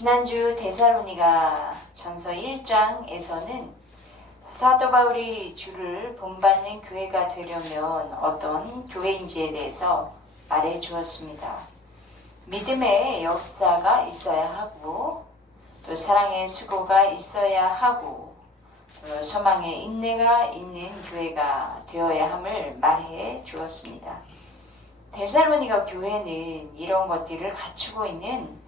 지난주 데살로니가 전서 1장에서는 사도 바울이 주를 본받는 교회가 되려면 어떤 교회인지에 대해서 말해 주었습니다. 믿음의 역사가 있어야 하고, 또 사랑의 수고가 있어야 하고, 또 소망의 인내가 있는 교회가 되어야 함을 말해 주었습니다. 데살로니가 교회는 이런 것들을 갖추고 있는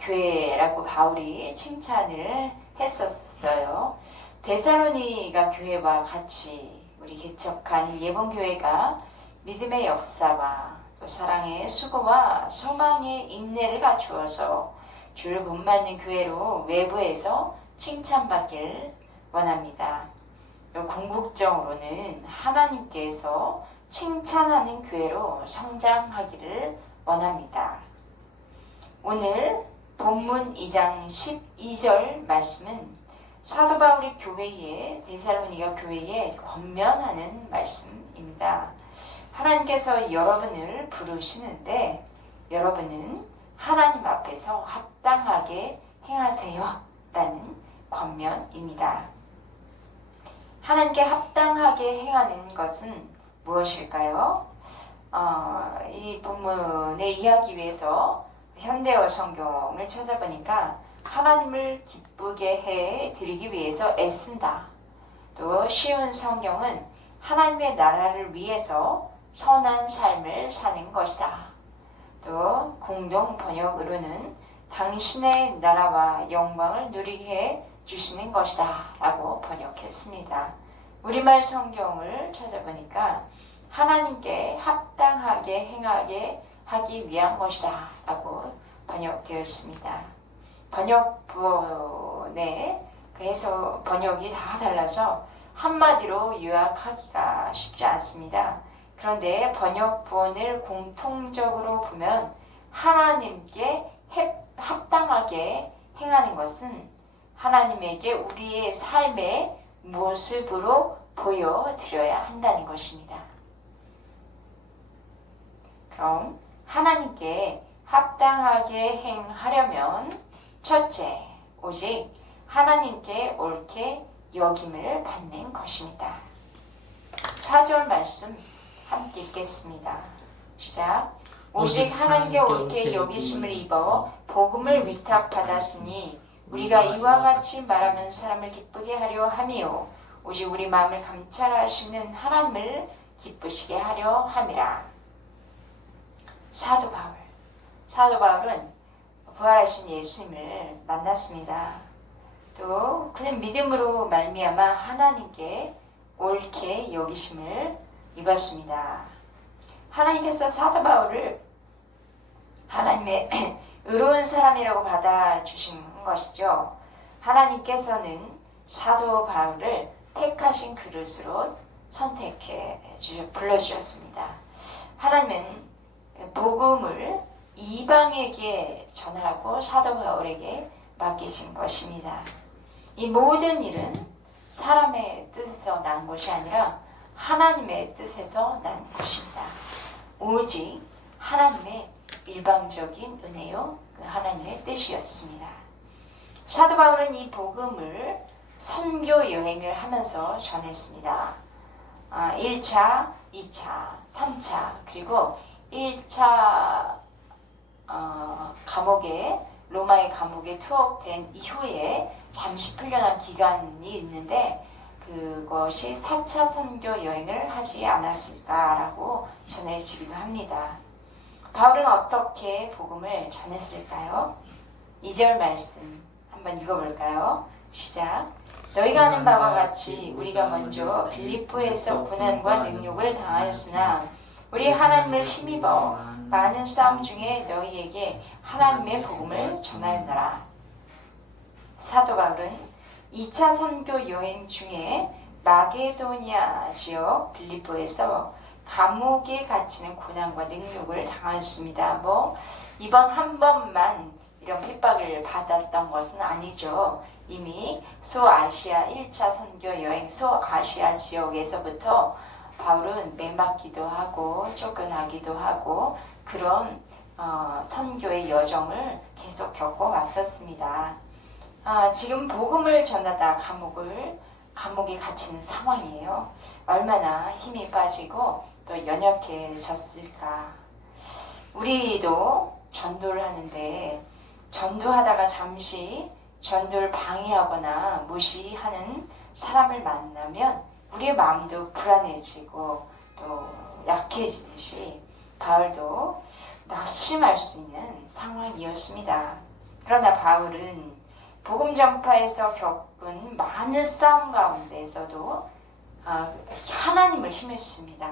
교회라고 바울이 칭찬을 했었어요. 데살로니가 교회와 같이 우리 개척한 예봉교회가 믿음의 역사와 또 사랑의 수고와 소망의 인내를 갖추어서 주를 본받는 교회로 외부에서 칭찬받길 원합니다. 궁극적으로는 하나님께서 칭찬하는 교회로 성장하기를 원합니다. 오늘 본문 2장 12절 말씀은 사도 바울이 교회에, 데살로니가 교회에 권면하는 말씀입니다. 하나님께서 여러분을 부르시는데 여러분은 하나님 앞에서 합당하게 행하세요 라는 권면입니다. 하나님께 합당하게 행하는 것은 무엇일까요? 이 본문의 이야기 위해서 현대어 성경을 찾아보니까 하나님을 기쁘게 해 드리기 위해서 애쓴다. 또 쉬운 성경은 하나님의 나라를 위해서 선한 삶을 사는 것이다. 또 공동 번역으로는 당신의 나라와 영광을 누리게 해 주시는 것이다 라고 번역했습니다. 우리말 성경을 찾아보니까 하나님께 합당하게 행하게 하기 위한 것이다 라고 번역되어 있습니다. 번역본에 그래서 번역이 다 달라서 한마디로 요약하기가 쉽지 않습니다. 그런데 번역본을 공통적으로 보면 하나님께 합당하게 행하는 것은 하나님에게 우리의 삶의 모습으로 보여드려야 한다는 것입니다. 그럼 하나님께 합당하게 행하려면 첫째, 오직 하나님께 옳게 여김을 받는 것입니다. 4절 말씀 함께 읽겠습니다. 시작. 오직 하나님께 옳게 여기심을 입어 복음을 위탁받았으니 우리가 이와 같이 말하면 사람을 기쁘게 하려 함이요 오직 우리 마음을 감찰하시는 하나님을 기쁘시게 하려 함이라. 사도 바울은 부활하신 예수님을 만났습니다. 또 그는 믿음으로 말미암아 하나님께 옳게 여기심을 입었습니다. 하나님께서 사도 바울을 하나님의 의로운 사람이라고 받아주신 것이죠. 하나님께서는 사도 바울을 택하신 그릇으로 선택해 불러주셨습니다. 하나님은 복음을 이방에게 전하라고 사도 바울에게 맡기신 것입니다. 이 모든 일은 사람의 뜻에서 난 것이 아니라 하나님의 뜻에서 난 것입니다. 오직 하나님의 일방적인 은혜요, 그 하나님의 뜻이었습니다. 사도 바울은 이 복음을 선교 여행을 하면서 전했습니다. 1차, 2차, 3차, 그리고 1차 로마의 감옥에 투옥된 이후에 잠시 풀려난 기간이 있는데 그것이 4차 선교 여행을 하지 않았을까라고 전해지기도 합니다. 바울은 어떻게 복음을 전했을까요? 2절 말씀 한번 읽어볼까요? 시작. 너희가 아는 바와 같이 우리가 먼저 빌립보에서 고난과 능욕을 당하였으나 우리 하나님을 힘입어 많은 싸움 중에 너희에게 하나님의 복음을 전하였노라. 사도 바울은 2차 선교 여행 중에 마게도니아 지역 빌립보에서 감옥에 갇히는 고난과 능욕을 당하였습니다. 이번 한 번만 이런 핍박을 받았던 것은 아니죠. 이미 소아시아 1차 선교 여행 소아시아 지역에서부터 바울은 매맞기도 하고 쫓겨나기도 하고 그런 선교의 여정을 계속 겪어왔었습니다. 지금 복음을 전하다 감옥에 갇힌 상황이에요. 얼마나 힘이 빠지고 또 연약해졌을까. 우리도 전도를 하는데 전도하다가 잠시 전도를 방해하거나 무시하는 사람을 만나면 우리의 마음도 불안해지고 또 약해지듯이 바울도 낙심할 수 있는 상황이었습니다. 그러나 바울은 복음 전파에서 겪은 많은 싸움 가운데에서도 하나님을 힘입습니다.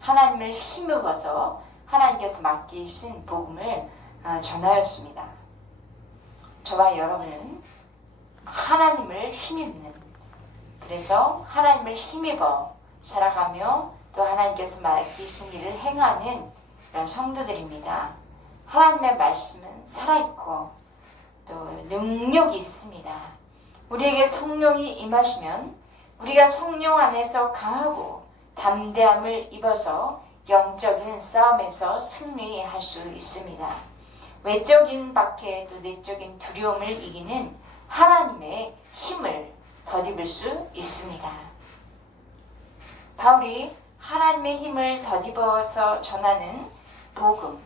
하나님을 힘입어서 하나님께서 맡기신 복음을 전하였습니다. 저와 여러분은 하나님을 힘입는, 그래서 하나님을 힘입어 살아가며 또 하나님께서 맡기신 일을 행하는 이런 성도들입니다. 하나님의 말씀은 살아있고 또 능력이 있습니다. 우리에게 성령이 임하시면 우리가 성령 안에서 강하고 담대함을 입어서 영적인 싸움에서 승리할 수 있습니다. 외적인 박해도 내적인 두려움을 이기는 하나님의 힘을 덧입을 수 있습니다. 바울이 하나님의 힘을 덧입어서 전하는 복음,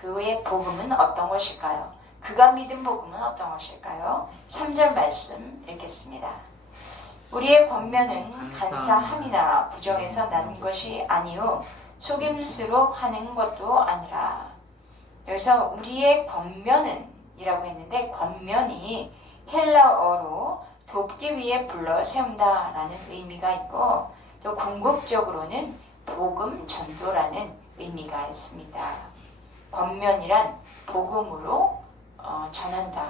그의 복음은 어떤 것일까요? 그가 믿은 복음은 어떤 것일까요? 3절 말씀 읽겠습니다. 우리의 권면은 간사함이나 부정에서 난 것이 아니요 속임수로 하는 것도 아니라. 여기서 우리의 권면은 이라고 했는데, 권면이 헬라어로 돕기 위해 불러 세운다라는 의미가 있고 또 궁극적으로는 복음 전도라는 의미가 있습니다. 권면이란 복음으로 전한다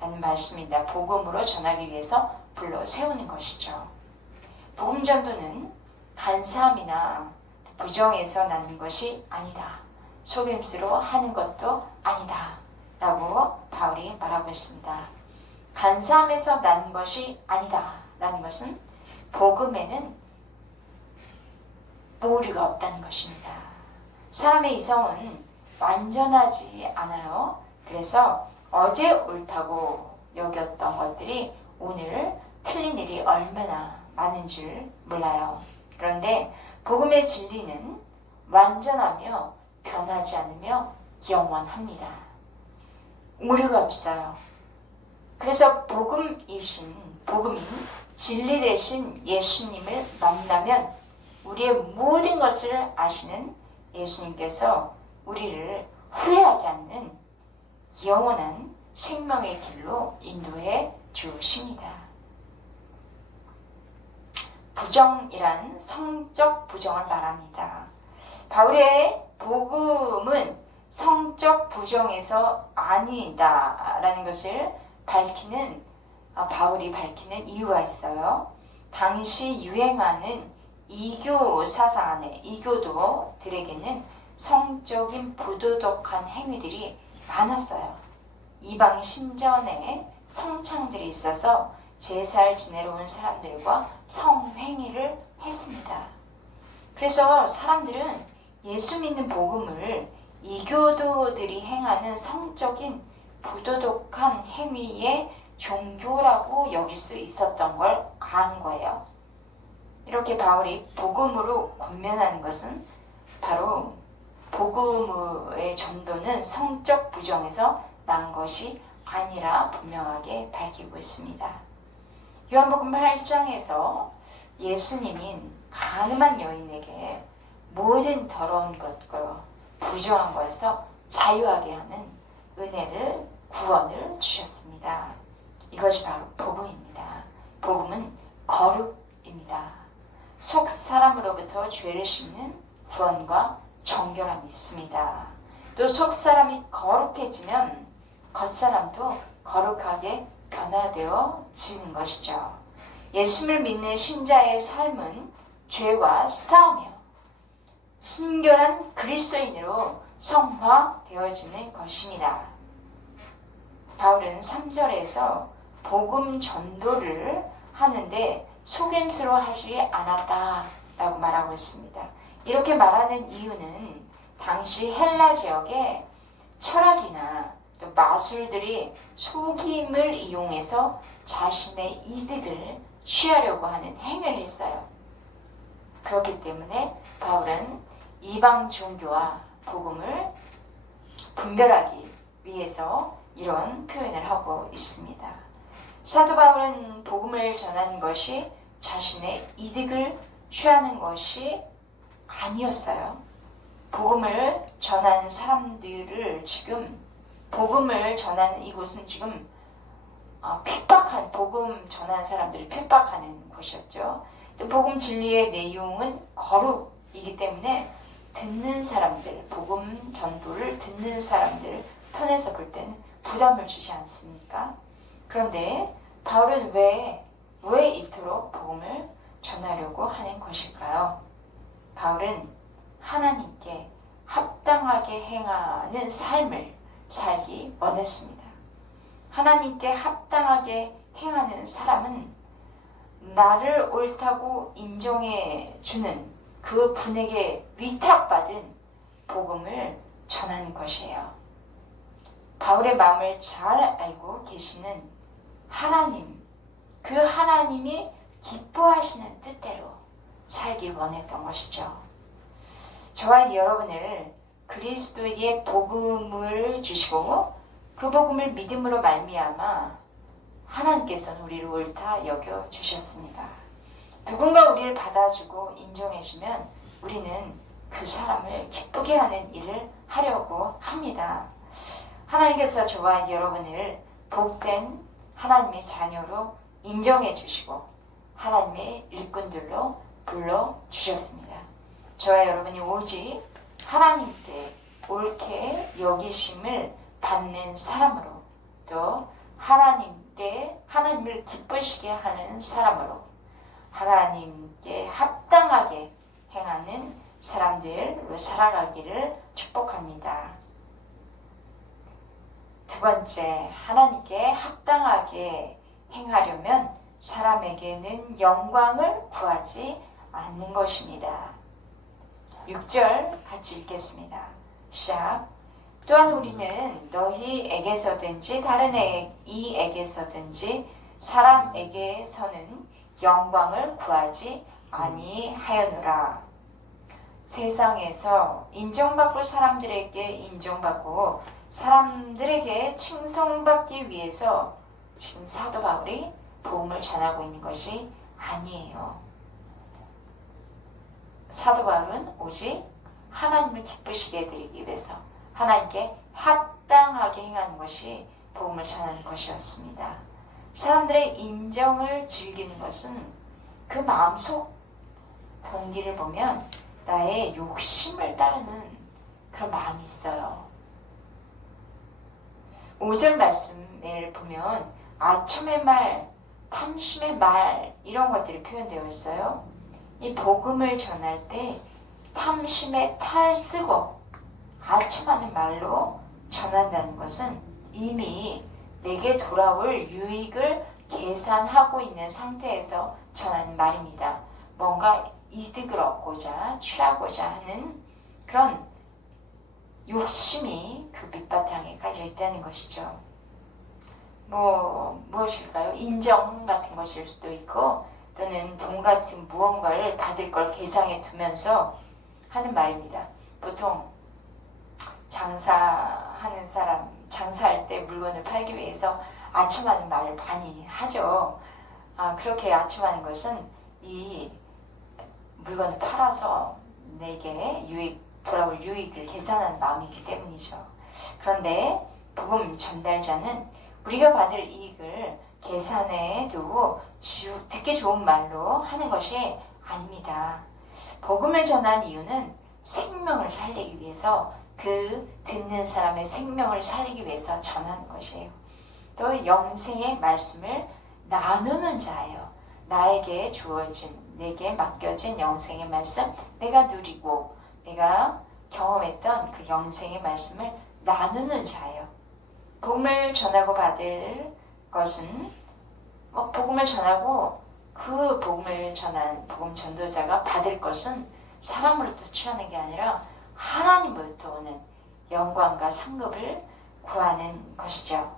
라는 말씀입니다. 복음으로 전하기 위해서 불러 세우는 것이죠. 복음 전도는 간사함이나 부정에서 나는 것이 아니다. 속임수로 하는 것도 아니다. 라고 바울이 말하고 있습니다. 간사함에서 난 것이 아니다. 라는 것은 복음에는 오류가 없다는 것입니다. 사람의 이성은 완전하지 않아요. 그래서 어제 옳다고 여겼던 것들이 오늘 틀린 일이 얼마나 많은 줄 몰라요. 그런데 복음의 진리는 완전하며 변하지 않으며 영원합니다. 오류가 없어요. 그래서 복음이 진리 되신 예수님을 만나면 우리의 모든 것을 아시는 예수님께서 우리를 후회하지 않는 영원한 생명의 길로 인도해 주십니다. 부정이란 성적 부정을 말합니다. 바울의 복음은 성적 부정에서 아니다라는 것을 바울이 밝히는 이유가 있어요. 당시 유행하는 이교 사상 안에 이교도들에게는 성적인 부도덕한 행위들이 많았어요. 이방 신전에 성창들이 있어서 제사를 지내러 온 사람들과 성행위를 했습니다. 그래서 사람들은 예수 믿는 복음을 이교도들이 행하는 성적인 부도덕한 행위의 종교라고 여길 수 있었던 걸 안 거예요. 이렇게 바울이 복음으로 권면하는 것은 바로 복음의 전도는 성적 부정에서 난 것이 아니라 분명하게 밝히고 있습니다. 요한복음 8장에서 예수님인 가늠한 여인에게 모든 더러운 것과 부정한 것에서 자유하게 하는 은혜를, 구원을 주셨습니다. 이것이 바로 복음입니다. 복음은 거룩입니다. 속 사람으로부터 죄를 씻는 구원과 정결함이 있습니다. 또 속 사람이 거룩해지면 겉사람도 거룩하게 변화되어지는 것이죠. 예수를 믿는 신자의 삶은 죄와 싸우며 순결한 그리스도인으로 성화되어지는 것입니다. 바울은 3절에서 복음 전도를 하는데 속임수로 하지 않았다라고 말하고 있습니다. 이렇게 말하는 이유는 당시 헬라 지역에 철학이나 또 마술들이 속임을 이용해서 자신의 이득을 취하려고 하는 행위를 했어요. 그렇기 때문에 바울은 이방 종교와 복음을 분별하기 위해서 이런 표현을 하고 있습니다. 사도 바울은 복음을 전하는 것이 자신의 이득을 취하는 것이 아니었어요. 복음을 전하는 사람들을 지금 복음을 전하는 이곳은 지금 핍박한 복음 전하는 사람들을 핍박하는 곳이었죠. 또 복음 진리의 내용은 거룩이기 때문에 듣는 사람들, 복음 전도를 듣는 사람들 편에서 볼 때는 부담을 주지 않습니까? 그런데 바울은 왜 이토록 복음을 전하려고 하는 것일까요? 바울은 하나님께 합당하게 행하는 삶을 살기 원했습니다. 하나님께 합당하게 행하는 사람은 나를 옳다고 인정해 주는 그 분에게 위탁받은 복음을 전하는 것이에요. 바울의 마음을 잘 알고 계시는 하나님, 그 하나님이 기뻐하시는 뜻대로 살길 원했던 것이죠. 저와 여러분을 그리스도의 복음을 주시고 그 복음을 믿음으로 말미암아 하나님께서는 우리를 옳다 여겨 주셨습니다. 누군가 우리를 받아주고 인정해주면 우리는 그 사람을 기쁘게 하는 일을 하려고 합니다. 하나님께서 저와 여러분을 복된 하나님의 자녀로 인정해 주시고 하나님의 일꾼들로 불러주셨습니다. 저와 여러분이 오직 하나님께 옳게 여기심을 받는 사람으로 또 하나님을 기쁘시게 하는 사람으로 하나님께 합당하게 행하는 사람들로 살아가기를 축복합니다. 두 번째, 하나님께 합당하게 행하려면 사람에게는 영광을 구하지 않는 것입니다. 6절 같이 읽겠습니다. 시작. 또한 우리는 너희에게서든지 다른 이에게서든지 사람에게서는 영광을 구하지 아니하였노라. 세상에서 인정받고 사람들에게 인정받고 사람들에게 칭송받기 위해서 지금 사도 바울이 복음을 전하고 있는 것이 아니에요. 사도 바울은 오직 하나님을 기쁘시게 해드리기 위해서 하나님께 합당하게 행하는 것이 복음을 전하는 것이었습니다. 사람들의 인정을 즐기는 것은 그 마음속 동기를 보면 나의 욕심을 따르는 그런 마음이 있어요. 5절 말씀을 보면 아첨의 말, 탐심의 말 이런 것들이 표현되어 있어요. 이 복음을 전할 때 탐심에 탈 쓰고 아첨하는 말로 전한다는 것은 이미 내게 돌아올 유익을 계산하고 있는 상태에서 전하는 말입니다. 뭔가 이득을 얻고자 취하고자 하는 그런 욕심이 그 밑바탕에 깔려 있다는 것이죠. 무엇일까요? 인정 같은 것일 수도 있고 또는 돈 같은 무언가를 받을 걸 계산해 두면서 하는 말입니다. 보통 장사하는 사람, 장사할 때 물건을 팔기 위해서 아첨하는 말을 많이 하죠. 그렇게 아첨하는 것은 이 물건을 팔아서 내게 돌아올 유익을 계산하는 마음이기 때문이죠. 그런데 복음 전달자는 우리가 받을 이익을 계산해 두고 듣기 좋은 말로 하는 것이 아닙니다. 복음을 전한 이유는 생명을 살리기 위해서 그 듣는 사람의 생명을 살리기 위해서 전하는 것이에요. 또 영생의 말씀을 나누는 자예요. 나에게 주어진, 내게 맡겨진 영생의 말씀, 내가 누리고 내가 경험했던 그 영생의 말씀을 나누는 자예요. 복음을 전하고 받을 것은 복음을 전하고 그 복음을 전한 복음 전도자가 받을 것은 사람으로부터 취하는 게 아니라 하나님으로부터 영광과 상급을 구하는 것이죠.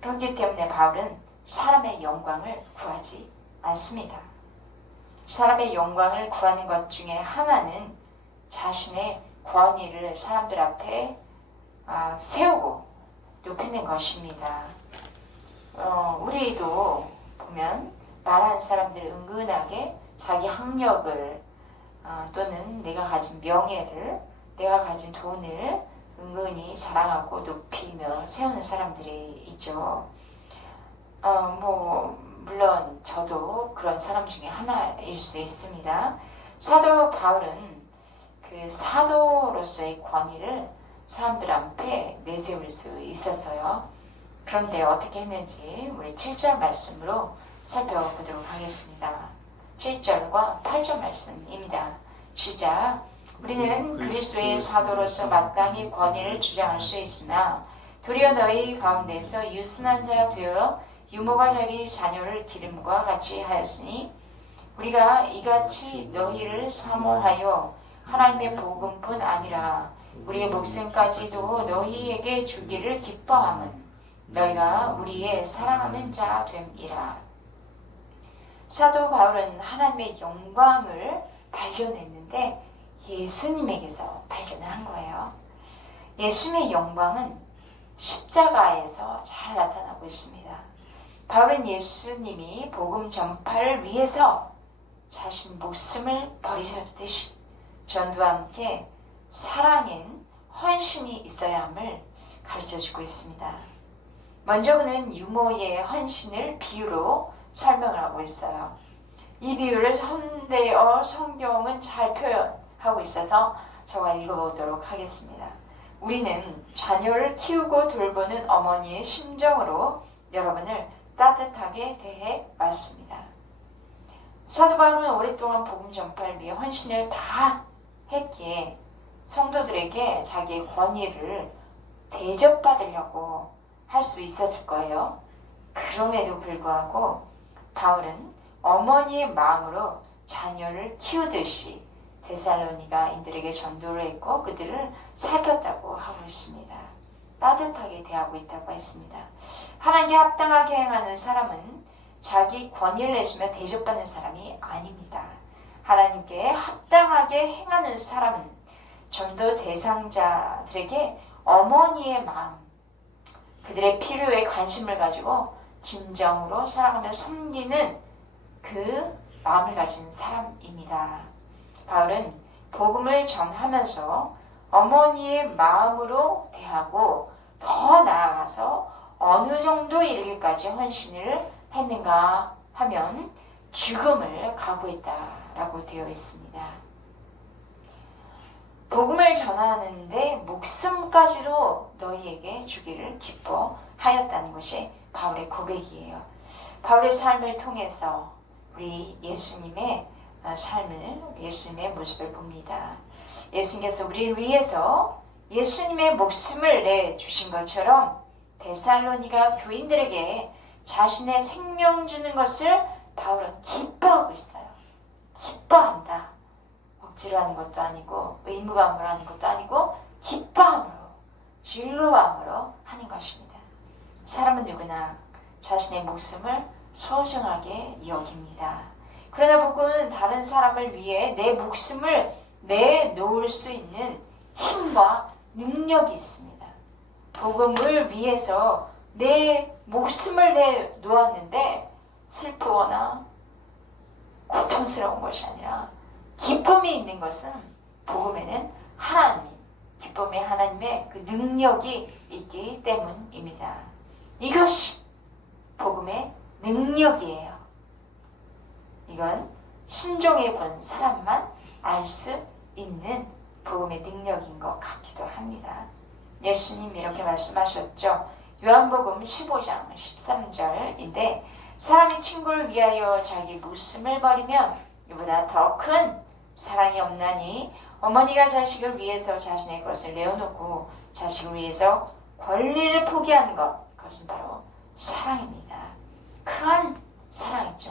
그렇기 때문에 바울은 사람의 영광을 구하지 않습니다. 사람의 영광을 구하는 것 중에 하나는 자신의 권위를 사람들 앞에 세우고 높이는 것입니다. 우리도 보면 말하는 사람들 은근하게 자기 학력을 또는 내가 가진 명예를, 내가 가진 돈을 은근히 자랑하고 높이며 세우는 사람들이 있죠. 물론 저도 그런 사람 중에 하나일 수 있습니다. 사도 바울은 그 사도로서의 권위를 사람들 앞에 내세울 수 있었어요. 그런데 어떻게 했는지 우리 7절 말씀으로 살펴보도록 하겠습니다. 7절과 8절 말씀입니다. 시작. 우리는 그리스도의 사도로서 마땅히 권위를 주장할 수 있으나 도리어 너희 가운데서 유순한 자 되어 유모가 자기 자녀를 기름과 같이 하였으니 우리가 이같이 너희를 사모하여 하나님의 복음뿐 아니라 우리의 목숨까지도 너희에게 주기를 기뻐함은 너희가 우리의 사랑하는 자 됨이라. 사도 바울은 하나님의 영광을 발견했는데 예수님에게서 발견한 거예요. 예수님의 영광은 십자가에서 잘 나타나고 있습니다. 바울은 예수님이 복음 전파를 위해서 자신 목숨을 버리셨듯이 전도와 함께 사랑인 헌신이 있어야 함을 가르쳐주고 있습니다. 먼저 그는 유모의 헌신을 비유로 설명을 하고 있어요. 이 비유를 현대어 성경은 잘 표현하고 있어서 저와 읽어보도록 하겠습니다. 우리는 자녀를 키우고 돌보는 어머니의 심정으로 여러분을 따뜻하게 대해 왔습니다. 사도 바울은 오랫동안 복음 전파를 위해 헌신을 다 했기에 성도들에게 자기의 권위를 대접받으려고 할 수 있었을 거예요. 그럼에도 불구하고 바울은 어머니의 마음으로 자녀를 키우듯이 데살로니가인들에게 전도를 했고 그들을 살폈다고 하고 있습니다. 따뜻하게 대하고 있다고 했습니다. 하나님께 합당하게 행하는 사람은 자기 권위를 내시며 대접받는 사람이 아닙니다. 하나님께 합당하게 행하는 사람은 전도 대상자들에게 어머니의 마음, 그들의 필요에 관심을 가지고 진정으로 사랑하며 섬기는 그 마음을 가진 사람입니다. 바울은 복음을 전하면서 어머니의 마음으로 대하고 더 나아가서 어느 정도 이르기까지 헌신을 했는가 하면 죽음을 각오했다라고 되어 있습니다. 복음을 전하는데 목숨까지도 너희에게 주기를 기뻐하였다는 것이 바울의 고백이에요. 바울의 삶을 통해서 우리 예수님의 삶을, 예수님의 모습을 봅니다. 예수님께서 우리를 위해서 예수님의 목숨을 내주신 것처럼 데살로니가 교인들에게 자신의 생명 주는 것을 바울은 기뻐하고 있어요. 기뻐한다. 억지로 하는 것도 아니고 의무감으로 하는 것도 아니고 기뻐함으로, 즐거움으로 하는 것입니다. 사람은 누구나 자신의 목숨을 소중하게 여깁니다. 그러나 복음은 다른 사람을 위해 내 목숨을 내놓을 수 있는 힘과 능력이 있습니다. 복음을 위해서 내 목숨을 내놓았는데 슬프거나 고통스러운 것이 아니라 기쁨이 있는 것은 복음에는 하나님, 기쁨의 하나님의 그 능력이 있기 때문입니다. 이것이 복음의 능력이에요. 이건 순종해 본 사람만 알 수 있는 복음의 능력인 것 같기도 합니다. 예수님 이렇게 말씀하셨죠. 요한복음 15장 13절인데 사람이 친구를 위하여 자기 목숨을 버리면 이보다 더 큰 사랑이 없나니 어머니가 자식을 위해서 자신의 것을 내어놓고 자식을 위해서 권리를 포기하는 것, 그것은 바로 사랑입니다. 큰 사랑이죠.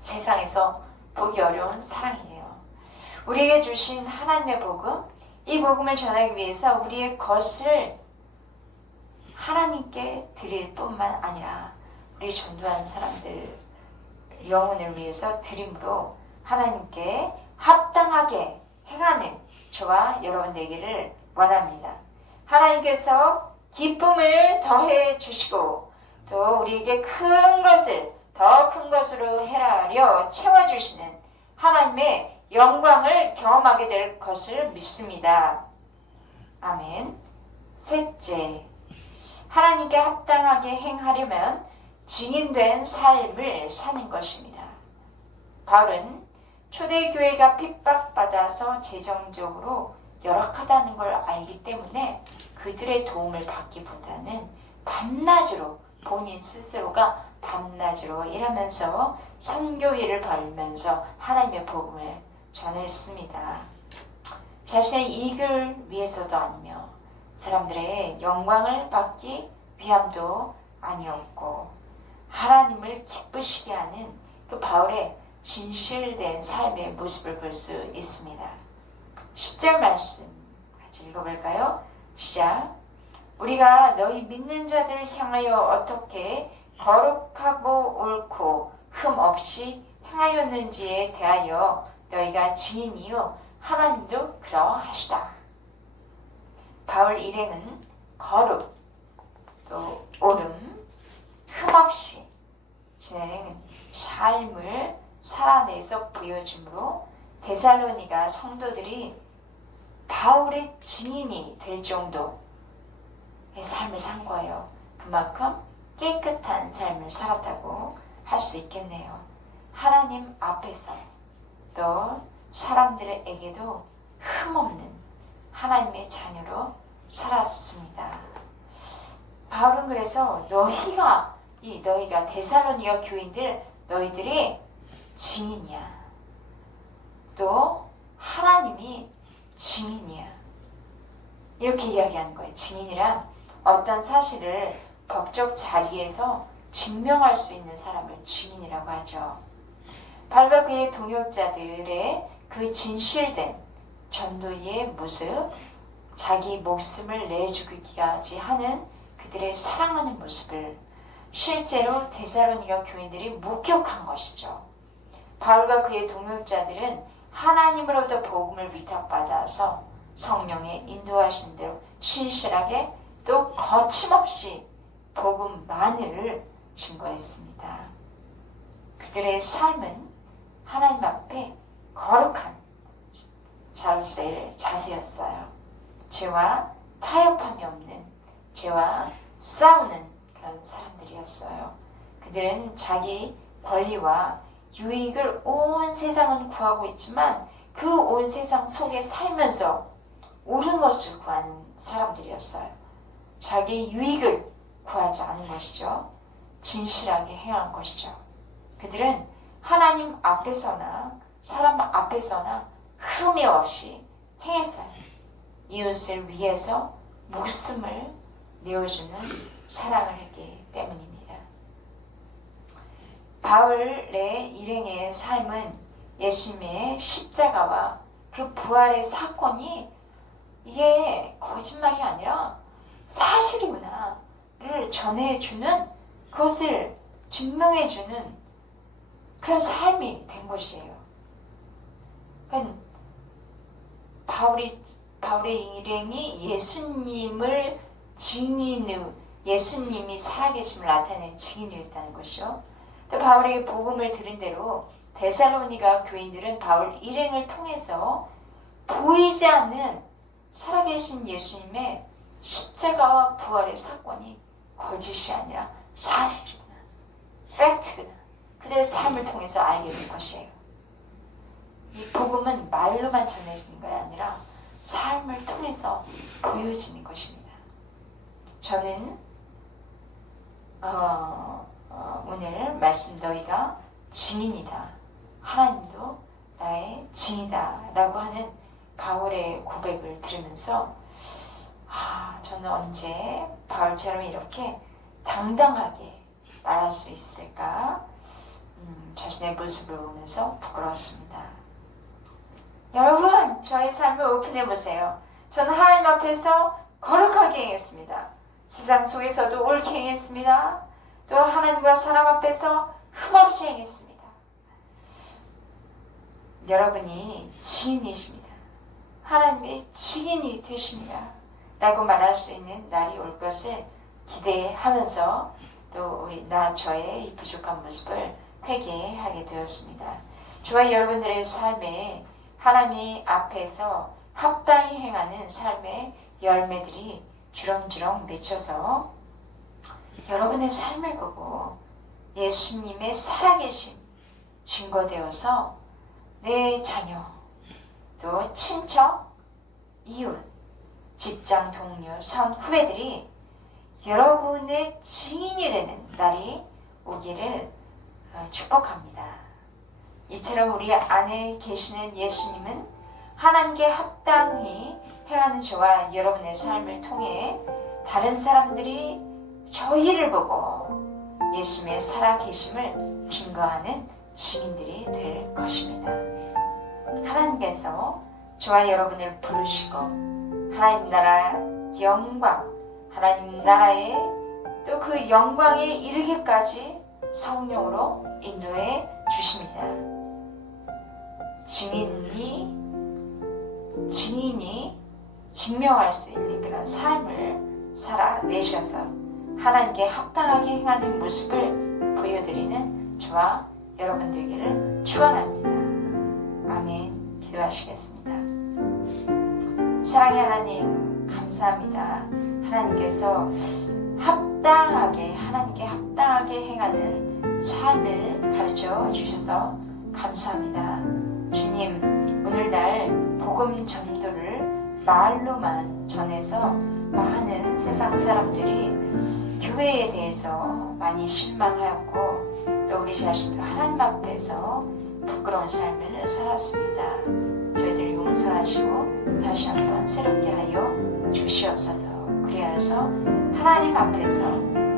세상에서 보기 어려운 사랑이에요. 우리에게 주신 하나님의 복음, 이 복음을 전하기 위해서 우리의 것을 하나님께 드릴 뿐만 아니라 우리 전도하는 사람들 영혼을 위해서 드림으로 하나님께 합당하게 행하는 저와 여러분 되기를 원합니다. 하나님께서 기쁨을 더해 주시고 또 우리에게 큰 것을 더 큰 것으로 헤아려 채워주시는 하나님의 영광을 경험하게 될 것을 믿습니다. 아멘. 셋째, 하나님께 합당하게 행하려면 증인된 삶을 사는 것입니다. 바울은 초대교회가 핍박받아서 재정적으로 열악하다는 걸 알기 때문에 그들의 도움을 받기보다는 밤낮으로 본인 스스로가 밤낮으로 일하면서 선교일을 벌면서 하나님의 복음을 전했습니다. 자신의 이익을 위해서도 아니며 사람들의 영광을 받기 위함도 아니었고 하나님을 기쁘시게 하는 그 바울의 진실된 삶의 모습을 볼 수 있습니다. 10절 말씀 같이 읽어볼까요? 시작. 우리가 너희 믿는 자들을 향하여 어떻게 거룩하고 옳고 흠 없이 행하였는지에 대하여 너희가 증인이요 하나님도 그러하시다. 바울 일행은 거룩 또 옳음 흠 없이 지내는 삶을 살아내서 보여주므로 데살로니가 성도들이 바울의 증인이 될 정도의 삶을 산 거예요. 그만큼 깨끗한 삶을 살았다고 할 수 있겠네요. 하나님 앞에서 또 사람들에게도 흠없는 하나님의 자녀로 살았습니다. 바울은 그래서 너희가 데살로니가 교인들 너희들이 증인이야. 또 하나님이 증인이야. 이렇게 이야기하는 거예요. 증인이란 어떤 사실을 법적 자리에서 증명할 수 있는 사람을 증인이라고 하죠. 바울과 그의 동역자들의 그 진실된 전도의 모습, 자기 목숨을 내주기까지 하는 그들의 사랑하는 모습을 실제로 데살로니가 교인들이 목격한 것이죠. 바울과 그의 동역자들은 하나님으로부터 복음을 위탁받아서 성령의 인도하신 대로 신실하게 또 거침없이 복음만을 증거했습니다. 그들의 삶은 하나님 앞에 거룩한 자로서의 자세였어요. 죄와 타협함이 없는, 죄와 싸우는 그런 사람들이었어요. 그들은 자기 권리와 유익을 온 세상은 구하고 있지만 그 온 세상 속에 살면서 옳은 것을 구하는 사람들이었어요. 자기 유익을 구하지 않은 것이죠. 진실하게 행한 것이죠. 그들은 하나님 앞에서나 사람 앞에서나 흠이 없이 행했어요. 이웃을 위해서 목숨을 내어주는 사랑을 했기 때문입니다. 바울의 일행의 삶은 예수님의 십자가와 그 부활의 사건이 이게 거짓말이 아니라 사실이구나를 전해주는, 그것을 증명해주는 그런 삶이 된 것이에요. 그러니까 바울의 일행이 예수님을 예수님이 살아계심을 나타내는 증인이었다는 것이요. 또 바울에게 복음을 들은 대로 데살로니가 교인들은 바울 일행을 통해서 보이지 않는 살아계신 예수님의 십자가와 부활의 사건이 거짓이 아니라 사실이구나, 팩트구나, 그들의 삶을 통해서 알게 된 것이에요. 이 복음은 말로만 전해지는 것이 아니라 삶을 통해서 보여지는 것입니다. 저는 오늘 말씀 너희가 증인이다, 하나님도 나의 증이다 라고 하는 바울의 고백을 들으면서 저는 언제 바울처럼 이렇게 당당하게 말할 수 있을까, 자신의 모습을 보면서 부끄러웠습니다. 여러분, 저의 삶을 오픈해 보세요. 저는 하나님 앞에서 거룩하게 행했습니다. 세상 속에서도 옳게 행했습니다. 또 하나님과 사람 앞에서 흠없이 행했습니다. 여러분이 증인이십니다. 하나님의 증인이 되십니다. 라고 말할 수 있는 날이 올 것을 기대하면서 또 저의 이 부족한 모습을 회개하게 되었습니다. 저와 여러분들의 삶에 하나님 앞에서 합당히 행하는 삶의 열매들이 주렁주렁 맺혀서 여러분의 삶을 보고 예수님의 살아계심 증거되어서 내 자녀, 또 친척, 이웃, 직장 동료, 선 후배들이 여러분의 증인이 되는 날이 오기를 축복합니다. 이처럼 우리 안에 계시는 예수님은 하나님께 합당히 행하는 저와 여러분의 삶을 통해 다른 사람들이 저희를 보고 예수님의 살아계심을 증거하는 증인들이 될 것입니다. 하나님께서 저와 여러분을 부르시고 하나님 나라 영광, 하나님 나라의 또 그 영광에 이르기까지 성령으로 인도해 주십니다. 증인이 증명할 수 있는 그런 삶을 살아내셔서 하나님께 합당하게 행하는 모습을 보여드리는 저와 여러분 되기를 축원합니다. 아멘. 기도하시겠습니다. 사랑의 하나님 감사합니다. 하나님께서 하나님께 합당하게 행하는 삶을 가르쳐 주셔서 감사합니다. 주님, 오늘날 복음 전도를 말로만 전해서 많은 세상 사람들이 교회에 대해서 많이 실망하였고 또 우리 자신도 하나님 앞에서 부끄러운 삶을 살았습니다. 저희들 용서하시고 다시 한번 새롭게 하여 주시옵소서. 그리하여서 하나님 앞에서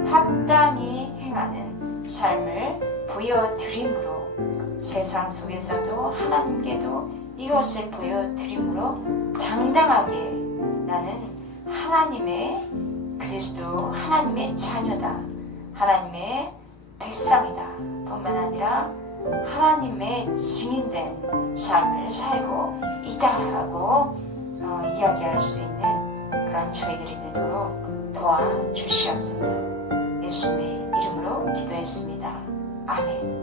합당히 행하는 삶을 보여드림으로 세상 속에서도 하나님께도 이것을 보여드림으로 당당하게 나는 하나님의 그리스도 하나님의 자녀다, 하나님의 백성이다 뿐만 아니라 하나님의 증인된 삶을 살고 있다라고 이야기할 수 있는 그런 저희들이 되도록 도와주시옵소서. 예수님의 이름으로 기도했습니다. 아멘.